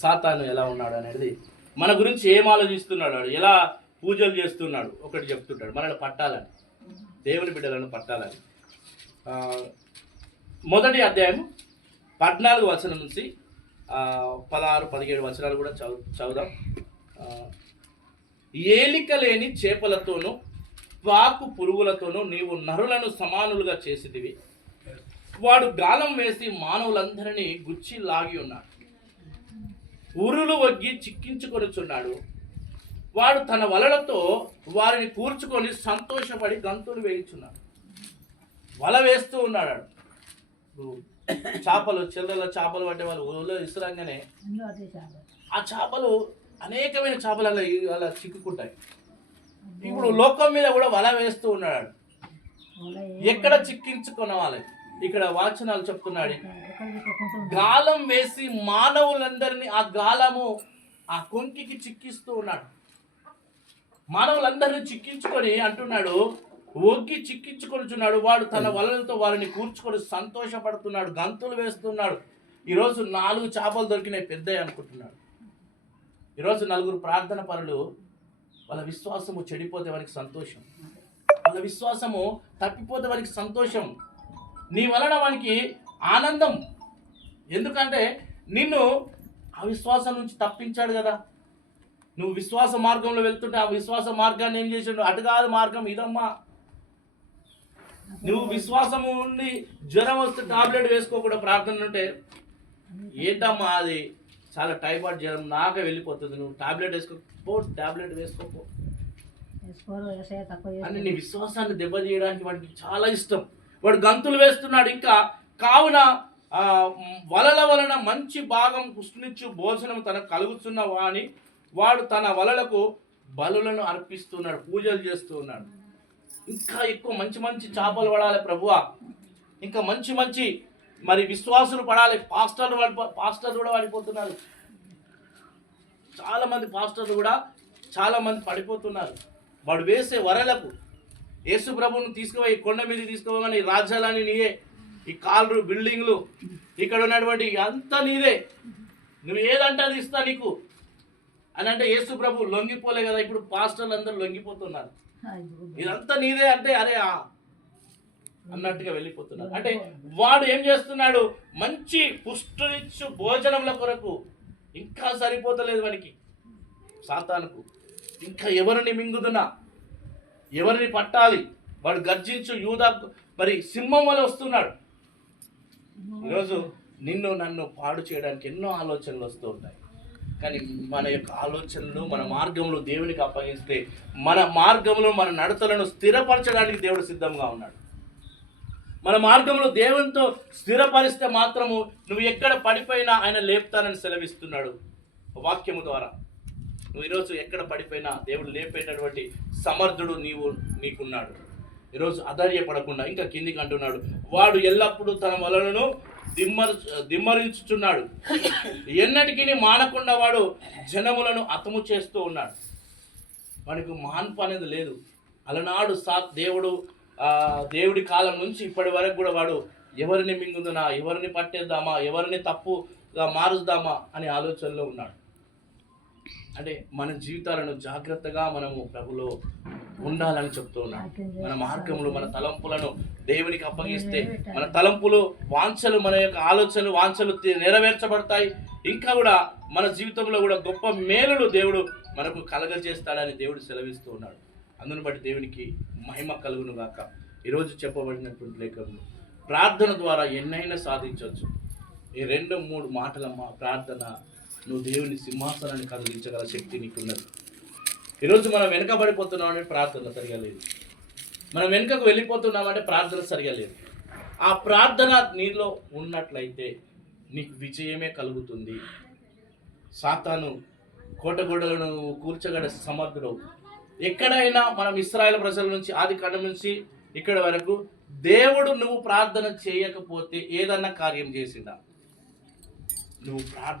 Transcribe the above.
సాతాను ఎలా ఉన్నాడు అనేది, మన గురించి ఏం ఆలోచిస్తున్నాడు, ఎలా పూజలు చేస్తున్నాడు ఒకటి చెప్తుంటాడు. మనల్ని పట్టాలని, దేవుని బిడ్డలను పట్టాలని. మొదటి అధ్యాయం 14 వచనం నుంచి 16, 17 వచనాలు కూడా చదువుదాం. ఏలిక లేని చేపలతోనూ పాకు పురుగులతోనూ నీవు నరులను సమానులుగా చేసిదివి. వాడు గాలం వేసి మానవులందరినీ గుచ్చి లాగి ఉన్నాడు. ఉరులు వగ్గి చిక్కించుకొనిచున్నాడు. వాడు తన వలలతో వారిని కూర్చుకొని సంతోషపడి గంతులు వేయించున్నాడు. వల వేస్తూ ఉన్నాడు. చేపలు, చిల్లర చేపలు పట్టే వాళ్ళు ఊళ్ళో ఇసురంగానే ఆ చేపలు అనేకమైన చేపలు అలా చిక్కుకుంటాయి. ఇప్పుడు లోకం మీద కూడా వల వేస్తూ ఉన్నాడు. ఎక్కడ చిక్కించుకున్నవాలి? ఇక్కడ వాచనాలు చెప్తున్నాడు, గాలం వేసి మానవులందరినీ ఆ గాలము ఆ కొంకికి చిక్కిస్తూ ఉన్నాడు. మానవులందరినీ చిక్కించుకొని అంటున్నాడు, ఒగ్గి చిక్కించుకొనిచున్నాడు. వాడు తన వలలతో వారిని కూర్చుకొని సంతోషపడుతున్నాడు, గంతులు వేస్తున్నాడు. ఈరోజు 4 చేపలు దొరికినాయి పెద్దవి అనుకుంటున్నాడు. ఈరోజు 4 ప్రార్థన పరులు వాళ్ళ విశ్వాసము చెడిపోతే వారికి సంతోషం, వాళ్ళ విశ్వాసము తప్పిపోతే వారికి సంతోషం. నీ వలన వానికి ఆనందం. ఎందుకంటే నిన్ను అవిశ్వాసం నుంచి తప్పించాడు కదా. నువ్వు విశ్వాస మార్గంలో వెళ్తుంటే ఆ విశ్వాస మార్గాన్ని ఏం చేసాడు? అటు కాదు మార్గం ఇదమ్మా. నువ్వు విశ్వాసము ఉండి జ్వరం వస్తే టాబ్లెట్ వేసుకోకుండా ప్రార్థన ఉంటే ఏంటమ్మా అది చాలా టైఫాయిడ్ జ్వరం నాకే వెళ్ళిపోతుంది, నువ్వు టాబ్లెట్ వేసుకోపో, టాబ్లెట్ వేసుకోపో అని నీ విశ్వాసాన్ని దెబ్బతీయడానికి వాడికి చాలా ఇష్టం. వాడు గంతులు వేస్తున్నాడు. ఇంకా కావున వలల వలన మంచి భాగం పుష్టినిచ్చు భోజనం తనకు కలుగుతున్నవా అని వాడు తన వలలకు బలులను అర్పిస్తున్నాడు, పూజలు చేస్తూ ఉన్నాడు. ఇంకా ఎక్కువ మంచి మంచి చేపలు పడాలి ప్రభువా, ఇంకా మంచి మంచి మరి విశ్వాసులు పడాలి. పాస్టర్లు కూడా పడిపోతున్నారు. చాలామంది పాస్టర్లు కూడా చాలామంది పడిపోతున్నారు. వాడు వేసే వరలకు యేసు ప్రభువును తీసుకుపోయి కొండ మీద తీసుకుపోగానే ఈ రాజ్యాలన్నీ నీయే, ఈ కాళ్ళు బిల్డింగ్లు ఇక్కడ ఉన్నటువంటి అంతా నీదే, నువ్వు ఏదంటే అది ఇస్తా నీకు అని అంటే యేసు ప్రభు లొంగిపోలే కదా. ఇప్పుడు పాస్టర్లు అందరూ లొంగిపోతున్నారు, ఇదంతా నీదే అంటే అరే అన్నట్టుగా వెళ్ళిపోతున్నారు. అంటే వాడు ఏం చేస్తున్నాడు? మంచి పుష్టినిచ్చు భోజనముల కొరకు ఇంకా సరిపోతలేదు వానికి, సాతానుకు. ఇంకా ఎవరిని మింగుదునా, ఎవరిని పట్టాలి? వాడు గర్జించు యూదా మరి సింహం వల్ల వస్తున్నాడు. ఈరోజు నిన్ను నన్ను పాడు చేయడానికి ఎన్నో ఆలోచనలు వస్తూ ఉంటాయి. కానీ మన యొక్క ఆలోచనలు మన మార్గంలో దేవునికి అప్పగిస్తే మన మార్గంలో మన నడతలను స్థిరపరచడానికి దేవుడు సిద్ధంగా ఉన్నాడు. మన మార్గంలో దేవునితో స్థిరపరిస్తే మాత్రము నువ్వు ఎక్కడ పడిపోయినా ఆయన లేపుతానని సెలవిస్తున్నాడు వాక్యము ద్వారా. నువ్వు ఈరోజు ఎక్కడ పడిపోయినా దేవుడు లేపేటటువంటి సమర్థుడు నీకున్నాడు. ఈరోజు అధైర్యపడకుండా ఇంకా కిందికి అంటున్నాడు, వాడు ఎల్లప్పుడూ తన వలలను దిమ్మరించుచున్నాడు, ఎన్నటికీ మానకుండా వాడు జనములను హతము చేస్తూ ఉన్నాడు. వాడికి మాన్పు అనేది లేదు. అలనాడు దేవుడి కాలం నుంచి ఇప్పటి వరకు కూడా వాడు ఎవరిని మింగుదునా, ఎవరిని పట్టేద్దామా, ఎవరిని తప్పుగా మారుద్దామా అనే ఆలోచనలో ఉన్నాడు. అంటే మన జీవితాలను జాగ్రత్తగా మనము ప్రభులో ఉండాలని చెప్తూ ఉన్నాడు. మన మార్గములు మన తలంపులను దేవునికి అప్పగిస్తే మన తలంపులు వాంఛలు మన యొక్క ఆలోచనలు వాంఛలు నెరవేర్చబడతాయి. ఇంకా కూడా మన జీవితంలో కూడా గొప్ప మేలులు దేవుడు మనకు కలగజేస్తాడని దేవుడు సెలవిస్తూ ఉన్నాడు. అందును బట్టి దేవునికి మహిమ కలుగును గాక. ఈరోజు చెప్పబడినటువంటి లేఖనంలో ప్రార్థన ద్వారా ఎన్నైనా సాధించవచ్చు. ఈ 2-3 మాటలమ్మ ప్రార్థన నువ్వు దేవుని సింహాసనాన్ని కదిలించగల శక్తి నీకున్నది. ఈరోజు మనం వెనకబడిపోతున్నామంటే ప్రార్థన సరిగా లేదు, మనం వెనుకకు వెళ్ళిపోతున్నామంటే ప్రార్థన సరిగా లేదు. ఆ ప్రార్థన నీలో ఉన్నట్లయితే నీకు విజయమే కలుగుతుంది. సాతాను కోటగోడలను కూర్చగడ సమర్థుడు. ఎక్కడైనా మనం ఇశ్రాయేలు ప్రజల నుంచి ఆది కాండం నుంచి ఇక్కడ వరకు దేవుడు నువ్వు ప్రార్థన చేయకపోతే ఏదన్నా కార్యం చేసిందా? నువ్వు ప్రార్థన